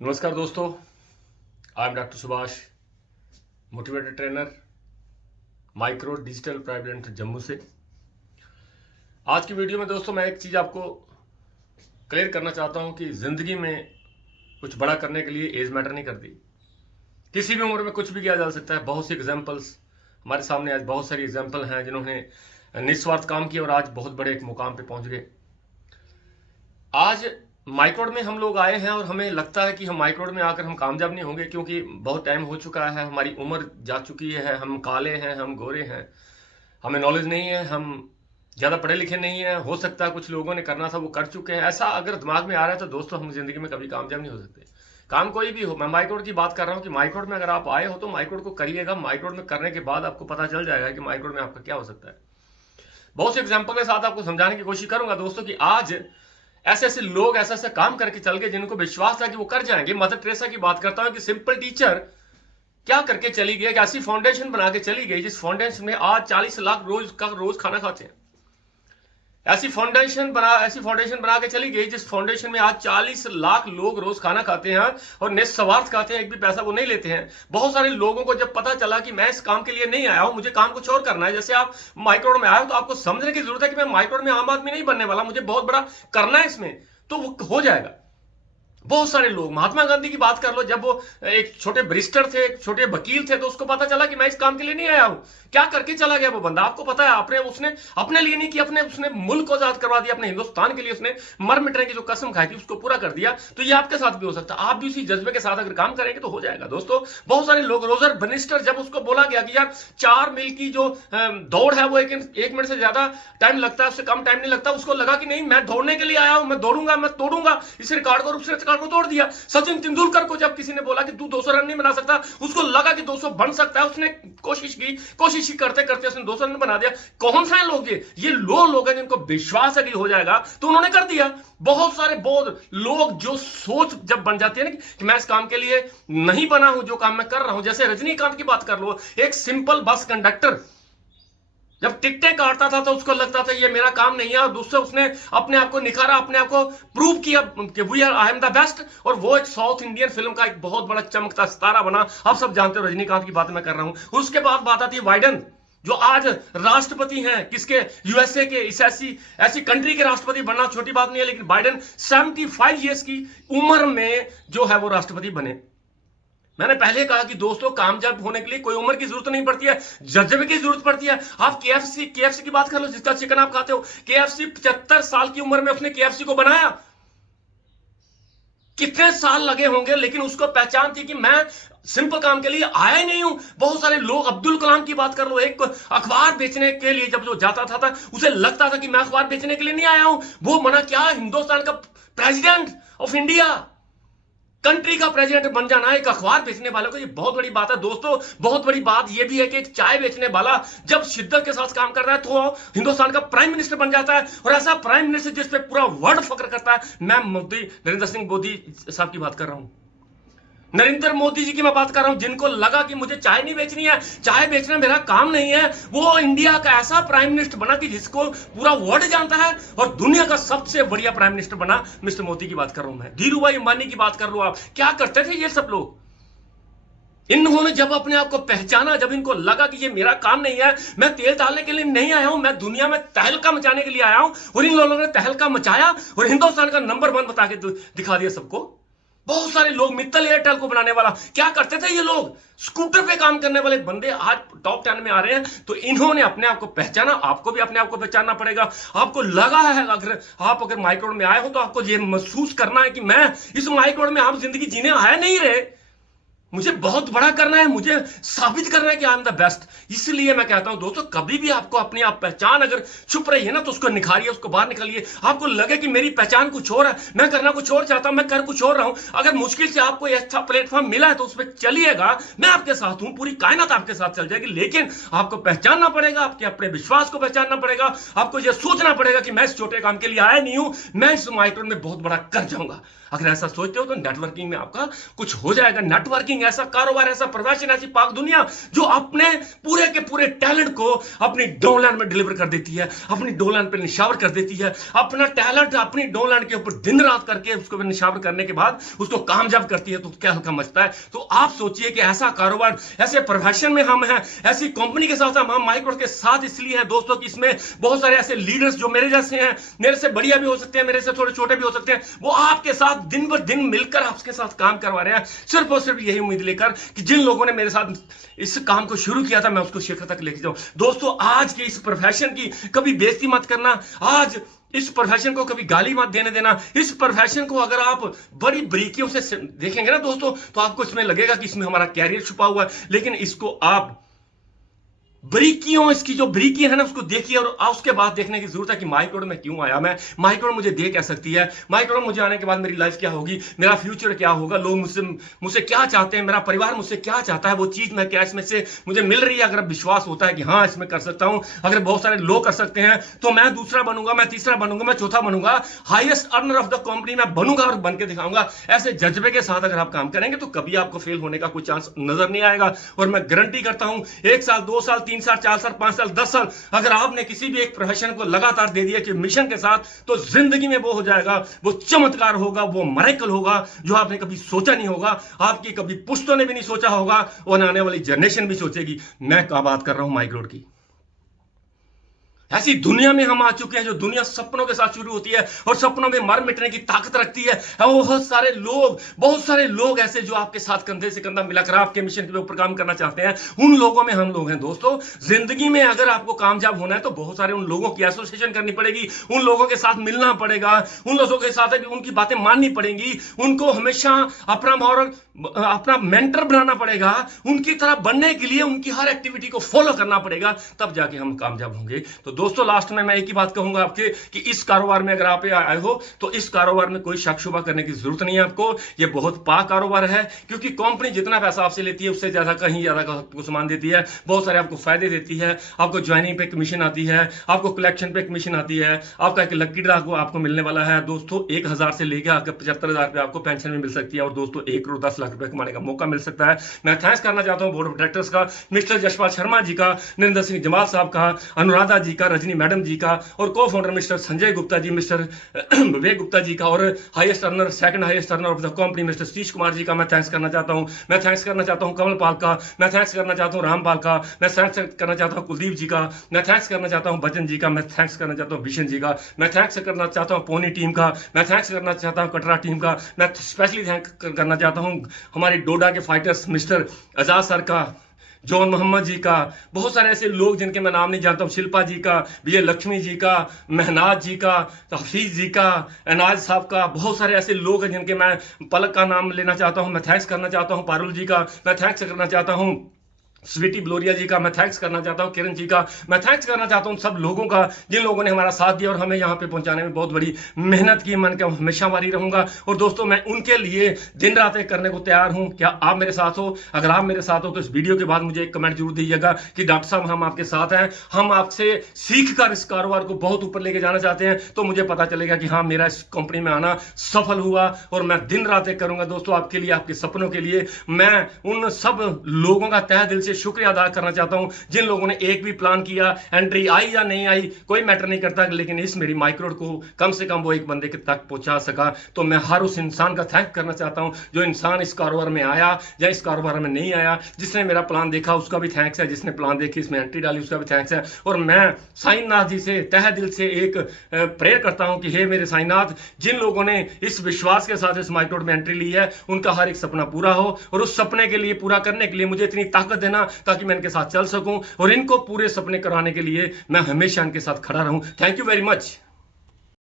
नमस्कार दोस्तों, I am doctor Subhash, motivated trainer, micro digital private limited Jammu से। आज की वीडियो में दोस्तों मैं एक चीज़ आपको क्लियर करना चाहता हूं कि ज़िंदगी में कुछ बड़ा करने के लिए एज मैटर नहीं करती। किसी भी उम्र में कुछ भी किया जा सकता है। बहुत सी एग्जाम्पल्स हमारे सामने आज बहुत सारी एग्जाम्पल हैं जिन्होंने निस्वार्थ काम किया और आज बहुत बड़े एक मुकाम पे पहुंच गए। आज माइक्रोड में हम लोग आए हैं और हमें लगता है कि हम माइक्रोड में आकर हम कामयाब नहीं होंगे, क्योंकि बहुत टाइम हो चुका है, हमारी उम्र जा चुकी है, हम काले हैं, हम गोरे हैं, हमें नॉलेज नहीं है, हम ज़्यादा पढ़े लिखे नहीं हैं। हो सकता है कुछ लोगों ने करना था वो कर चुके हैं। ऐसा अगर दिमाग में आ रहा है तो दोस्तों हम जिंदगी में कभी कामयाब नहीं हो सकते। काम कोई भी हो, मैं माइक्रोड की बात कर रहा हूँ कि माइक्रोड में अगर आप आए हो तो माइक्रोड को करिएगा। माइक्रोड में करने के बाद आपको पता चल जाएगा कि माइक्रोड में आपका क्या हो सकता है। बहुत से एग्जाम्पल के साथ आपको समझाने की कोशिश करूंगा दोस्तों कि आज ऐसे ऐसे लोग ऐसा ऐसा काम करके चल गए जिनको विश्वास था कि वो कर जाएंगे। मदर टेरेसा की बात करता हूं कि सिंपल टीचर क्या करके चली गई, एक ऐसी फाउंडेशन बना के चली गई जिस फाउंडेशन में आज 40 लाख रोज खाना खाते हैं। ऐसी फाउंडेशन बना के चली गई जिस फाउंडेशन में आज 40 लाख लोग रोज खाना खाते हैं और निस्वार्थ खाते हैं, एक भी पैसा वो नहीं लेते हैं। बहुत सारे लोगों को जब पता चला कि मैं इस काम के लिए नहीं आया हूं, मुझे काम कुछ और करना है। जैसे आप माइक्रोड में आए हो तो आपको समझने की जरूरत है कि मैं माइक्रोड में आम आदमी नहीं बनने वाला, मुझे बहुत बड़ा करना है इसमें, तो वो हो जाएगा। बहुत सारे लोग, महात्मा गांधी की बात कर लो, जब वो एक छोटे बैरिस्टर थे, एक छोटे वकील थे, तो उसको पता चला कि मैं इस काम के लिए नहीं आया हूं, क्या करके चला गया वो बंदा। आपको पता है, उसने अपने लिए नहीं किया, उसने मुल्क को आजाद करवा दिया, अपने हिंदुस्तान के लिए उसने मर मिटने की जो कसम खाई थी उसको पूरा कर दिया। तो ये आपके साथ भी हो सकता है। आप भी उसी जज्बे के साथ अगर काम करेंगे तो हो जाएगा दोस्तों। बहुत सारे लोग, रोजर बनिस्टर, जब उसको बोला गया कि यार 4 मील की जो दौड़ है वो एक मिनट से ज्यादा टाइम लगता है, उससे कम टाइम नहीं लगता, उसको लगा कि नहीं मैं दौड़ने के लिए आया हूं, मैं दौड़ूंगा, मैं तोड़ूंगा इस रिकॉर्ड को, उसने रिकॉर्ड को तोड़ दिया। सचिन तेंदुलकर को जब किसी ने बोला कि तू 200 रन नहीं बना सकता, उसको लगा कि 200 बन सकता है, उसने कोशिश करते करते उसने 200 रन बना दिया। कौन सा है लोग ये लोग हैं जिनको विश्वास है कि हो जाएगा तो उन्होंने कर दिया। बहुत सारे बहुत लोग जो सोच जब बन जाती है ना कि मैं इस काम के लिए नहीं बना हूं, जो काम मैं कर रहा हूं। जैसे रजनीकांत की बात कर लो, एक सिंपल बस कंडक्टर जब टिकटें काटता था तो उसको लगता था ये मेरा काम नहीं है, और दूसरे उसने अपने आप को निखारा, अपने आप को प्रूव किया कि we are I am the best, और वो एक साउथ इंडियन फिल्म का एक बहुत बड़ा चमकता सितारा बना। आप सब जानते हो रजनीकांत की बात मैं कर रहा हूं। उसके बाद बात आती है बाइडेन, जो आज राष्ट्रपति हैं किसके, यूएसए के। इस ऐसी कंट्री के राष्ट्रपति बनना छोटी बात नहीं है, लेकिन बाइडेन 75 ईयर्स की उम्र में जो है वो राष्ट्रपति बने। मैंने पहले कहा कि दोस्तों कामयाब होने के लिए कोई उम्र की जरूरत नहीं पड़ती है, जज्बे की जरूरत पड़ती है। आप केएफसी की बात कर लो, जिसका चिकन आप खाते हो। केएफसी 75 साल की उम्र में उसने केएफसी को बनाया। कितने साल लगे होंगे, लेकिन उसको पहचान थी कि मैं सिंपल काम के लिए आया ही नहीं हूं। बहुत सारे लोग, अब्दुल कलाम की बात कर लो, एक अखबार बेचने के लिए जब जो जाता था उसे लगता था कि मैं अखबार बेचने के लिए नहीं आया हूं। वो बना क्या, हिंदुस्तान का प्रेसिडेंट ऑफ इंडिया, कंट्री का प्रेसिडेंट बन जाना एक अखबार बेचने वालों को, ये बहुत बड़ी बात है दोस्तों। बहुत बड़ी बात ये भी है कि एक चाय बेचने वाला जब शिद्दत के साथ काम कर रहा है तो हिंदुस्तान का प्राइम मिनिस्टर बन जाता है, और ऐसा प्राइम मिनिस्टर जिस पे पूरा वर्ल्ड फख्र करता है। मैं नरेंद्र सिंह मोदी साहब की बात कर रहा हूं, नरेंद्र मोदी जी की मैं बात कर रहा हूं, जिनको लगा कि मुझे चाय नहीं बेचनी है, चाय बेचना मेरा काम नहीं है। वो इंडिया का ऐसा प्राइम मिनिस्टर बना कि जिसको पूरा वर्ल्ड जानता है, और दुनिया का सबसे बढ़िया प्राइम मिनिस्टर बना। मिस्टर मोदी की बात कर रहा हूं मैं। धीरू भाई अंबानी की बात कर लो, आप क्या करते थे ये सब लोग। इन्होंने जब अपने आप को पहचाना, जब इनको लगा कि ये मेरा काम नहीं है, मैं तेल डालने के लिए नहीं आया हूं, मैं दुनिया में तहलका मचाने के लिए आया हूं, और इन लोगों ने तहलका मचाया और हिंदुस्तान का नंबर 1 बता के दिखा दिया सबको। बहुत सारे लोग, मित्तल एयरटेल को बनाने वाला, क्या करते थे ये लोग, स्कूटर पे काम करने वाले बंदे आज टॉप 10 में आ रहे हैं। तो इन्होंने अपने आप को पहचाना। आपको भी अपने आप को पहचानना पड़ेगा। आपको लगा है, अगर माइक्रोड में आए हो तो आपको ये महसूस करना है कि मैं इस माइक्रोड में आप जिंदगी जीने आए नहीं रहे, मुझे बहुत बड़ा करना है, मुझे साबित करना है कि आई एम द बेस्ट। इसलिए मैं कहता हूं दोस्तों, कभी भी आपको अपनी आप पहचान अगर छुप रही है ना, तो उसको निखारिए, उसको बाहर निकालिए। आपको लगे कि मेरी पहचान कुछ और है, मैं करना कुछ और चाहता हूं, मैं कर कुछ और रहा हूं, अगर मुश्किल से आपको यह अच्छा प्लेटफॉर्म मिला है तो उस पर चलिएगा। मैं आपके साथ हूं, पूरी कायनात आपके साथ चल जाएगी, लेकिन आपको पहचानना पड़ेगा, आपके अपने विश्वास को पहचानना पड़ेगा। आपको यह सोचना पड़ेगा कि मैं इस छोटे काम के लिए आया नहीं हूं, मैं इस माइक्रोड में बहुत बड़ा कर जाऊंगा। अगर ऐसा सोचते हो तो नेटवर्किंग में आपका कुछ हो जाएगा। नेटवर्किंग ऐसा कारोबार, ऐसा प्रोफेशन, ऐसी पाक दुनिया जो अपने पूरे के पूरे टैलेंट को अपनी डाउनलाइन में डिलीवर कर देती है, अपनी डाउनलाइन पे निशावर कर देती है। अपना टैलेंट अपनी डाउनलाइन के ऊपर दिन रात करके उसको निशावर करने के बाद उसको कामयाब करती है, तो क्या हल्का मचता है। तो आप सोचिए कि ऐसा कारोबार, ऐसे प्रोफेशन में हम हैं, ऐसी कंपनी के साथ हम माइक्रोड के साथ इसलिए हैं दोस्तों कि इसमें बहुत सारे ऐसे लीडर्स जो मेरे जैसे हैं, मेरे से बढ़िया भी हो सकते हैं, मेरे से थोड़े छोटे भी हो सकते हैं, वो आपके साथ दिन ब दिन मिलकर आपके साथ काम करवा रहे हैं, सिर्फ और सिर्फ यही उम्मीद लेकर कि जिन लोगों ने मेरे साथ इस काम को शुरू किया था मैं उसको शिखर तक लेके जाऊं। दोस्तों, आज के इस प्रोफेशन की कभी बेइज्जती मत करना, आज इस प्रोफेशन को कभी गाली मत देने देना। इस प्रोफेशन को अगर आप बड़ी बारीकियों से देखेंगे ना दोस्तों, तो आपको इसमें लगेगा कि इसमें हमारा कैरियर छुपा हुआ है, लेकिन इसको आप बारीकियों, इसकी जो बारीकी है ना उसको देखिए, और उसके बाद देखने की जरूरत है कि माइक्रोड में क्यों आया मैं, माइक्रोड मुझे दे क्या सकती है, माइक्रोड मुझे आने के बाद मेरी लाइफ क्या होगी, मेरा फ्यूचर क्या होगा, लोग मुझसे क्या चाहते हैं, मेरा परिवार मुझसे क्या चाहता है, वो चीज मैं क्या इसमें से मुझे मिल रही है। अगर विश्वास होता है कि हाँ इसमें कर सकता हूं, अगर बहुत सारे लोग कर सकते हैं तो मैं दूसरा बनूंगा, मैं तीसरा बनूंगा, मैं चौथा बनूंगा, highest earner of the company मैं बनूंगा और बन के दिखाऊंगा। ऐसे जज्बे के साथ अगर आप काम करेंगे तो कभी आपको फेल होने का कोई चांस नजर नहीं आएगा। और मैं गारंटी करता हूं 1 साल 2 साल 3 साल 4 साल 5 साल 10 साल अगर आपने किसी भी एक प्रोफेशन को लगातार दे दिया कि मिशन के साथ, तो जिंदगी में वो हो जाएगा, वो चमत्कार होगा, वो मिरेकल होगा जो आपने कभी सोचा नहीं होगा, आपकी कभी पुश्तों ने भी नहीं सोचा होगा, और आने वाली जनरेशन भी सोचेगी। मैं क्या बात कर रहा हूं माइक्रोड की। ऐसी दुनिया में हम आ चुके हैं जो दुनिया सपनों के साथ शुरू होती है और सपनों में मर मिटने की ताकत रखती है। बहुत सारे लोग ऐसे जो आपके साथ कंधे से कंधा मिलाकर आपके मिशन के ऊपर काम करना चाहते हैं, उन लोगों में हम लोग हैं दोस्तों। जिंदगी में अगर आपको कामयाब होना है तो बहुत सारे उन लोगों की एसोसिएशन करनी पड़ेगी, उन लोगों के साथ मिलना पड़ेगा, उन लोगों के साथ उनकी बातें माननी पड़ेंगी, उनको हमेशा अपना मेंटर बनाना पड़ेगा, उनकी तरह बनने के लिए उनकी हर एक्टिविटी को फॉलो करना पड़ेगा, तब जाके हम कामयाब होंगे। तो दोस्तों, लास्ट में मैं एक ही बात कहूंगा आपके कि इस कारोबार में अगर आप आए हो तो इस कारोबार में कोई शक शुबा करने की जरूरत नहीं है आपको। ये बहुत पाक कारोबार है, क्योंकि कंपनी जितना पैसा आपसे लेती है उससे ज्यादा कहीं ज्यादा आपको सामान देती है, बहुत सारे आपको फायदे देती है। आपको ज्वाइनिंग पे कमीशन आती है, आपको कलेक्शन पे कमीशन आती है, आपका एक लकी ड्रा आपको मिलने वाला है दोस्तों। 1000 से लेकर आकर 75,000 रुपए आपको पेंशन में मिल सकती है, और दोस्तों 1 करोड़ 10 लाख रुपए कमाने का मौका मिल सकता है। मैं थैंक्स करना चाहता हूं बोर्ड ऑफ डायरेक्टर्स का, मिस्टर जशपाल शर्मा जी का, नरेंद्र सिंह जमाल साहब का, अनुराधा जी का, रजनी मैडम जी का, और co-founder mister Sanjay Gupta ji, mister Vivek Gupta ji का, और highest earner, second highest earner of the company mister Satish Kumar ji का मैं थैंक्स करना चाहता हूं। मैं थैंक्स करना चाहता हूं कमल पाल का, मैं थैंक्स करना चाहता हूं रामपाल का, मैं थैंक्स करना चाहता हूं कुलदीप जी का, मैं थैंक्स करना चाहता हूं बचन जी का, मैं थैंक्स करना चाहता हूं विशन जी का, मैं थैंक्स करना चाहता हूं पोनी टीम का, मैं थैंक्स करना चाहता हूं कटरा टीम का, मैं स्पेशली थैंक करना चाहता हूं हमारी डोडा के फाइटर्स मिस्टर एजाज सर का, जॉन मोहम्मद जी का, बहुत सारे ऐसे लोग जिनके मैं नाम नहीं जानता हूँ, शिल्पा जी का, विजय लक्ष्मी जी का, महनाज जी का, हफीज जी का, अनाज साहब का, बहुत सारे ऐसे लोग हैं जिनके मैं पलक का नाम लेना चाहता हूँ। मैं थैंक्स करना चाहता हूँ पारुल जी का, मैं थैंक्स करना चाहता हूँ स्वीटी ब्लोरिया जी का, मैं थैंक्स करना चाहता हूं किरण जी का, मैं थैंक्स करना चाहता हूं सब लोगों का जिन लोगों ने हमारा साथ दिया और हमें यहां पे पहुंचाने में बहुत बड़ी मेहनत की। मन का हमेशा वारी रहूंगा, और दोस्तों मैं उनके लिए दिन रात एक करने को तैयार हूं। क्या आप मेरे साथ हो? अगर आप मेरे साथ हो तो इस वीडियो के बाद मुझे एक कमेंट जरूर दीजिएगा कि डॉक्टर साहब हम आपके साथ हैं, हम आपसे सीख कर इस कारोबार को बहुत ऊपर लेके जाना चाहते हैं। तो मुझे पता चलेगा कि हाँ मेरा इस कंपनी में आना सफल हुआ, और मैं दिन रात एक करूंगा दोस्तों आपके लिए, आपके सपनों के लिए। मैं उन सब लोगों का तहे दिल से शुक्रिया अदा करना चाहता हूं जिन लोगों ने एक भी प्लान किया, एंट्री आई या नहीं आई कोई मैटर नहीं करता, लेकिन इस मेरी माइक्रोड को कम से कम वो एक बंदे के तक पहुंचा सका। तो मैं हर उस इंसान का थैंक करना चाहता हूं जो इंसान इस कारोबार में आया या इस कारोबार में नहीं आया। जिसने मेरा प्लान देखा उसका भी थैंक्स है, जिसने प्लान देखी इसमें एंट्री डाली उसका भी थैंक्स है। और मैं साईनाथ जी से तहे दिल से एक प्रेयर करता हूं कि हे मेरे साईनाथ, जिन लोगों ने इस विश्वास के साथ इस माइक्रोड में एंट्री ली है उनका हर एक सपना पूरा हो, और उस सपने के लिए पूरा करने के लिए मुझे इतनी ताकत देना ताकि मैं इनके साथ चल सकूं, और इनको पूरे सपने कराने के लिए मैं हमेशा इनके साथ खड़ा रहूं। Thank you very much.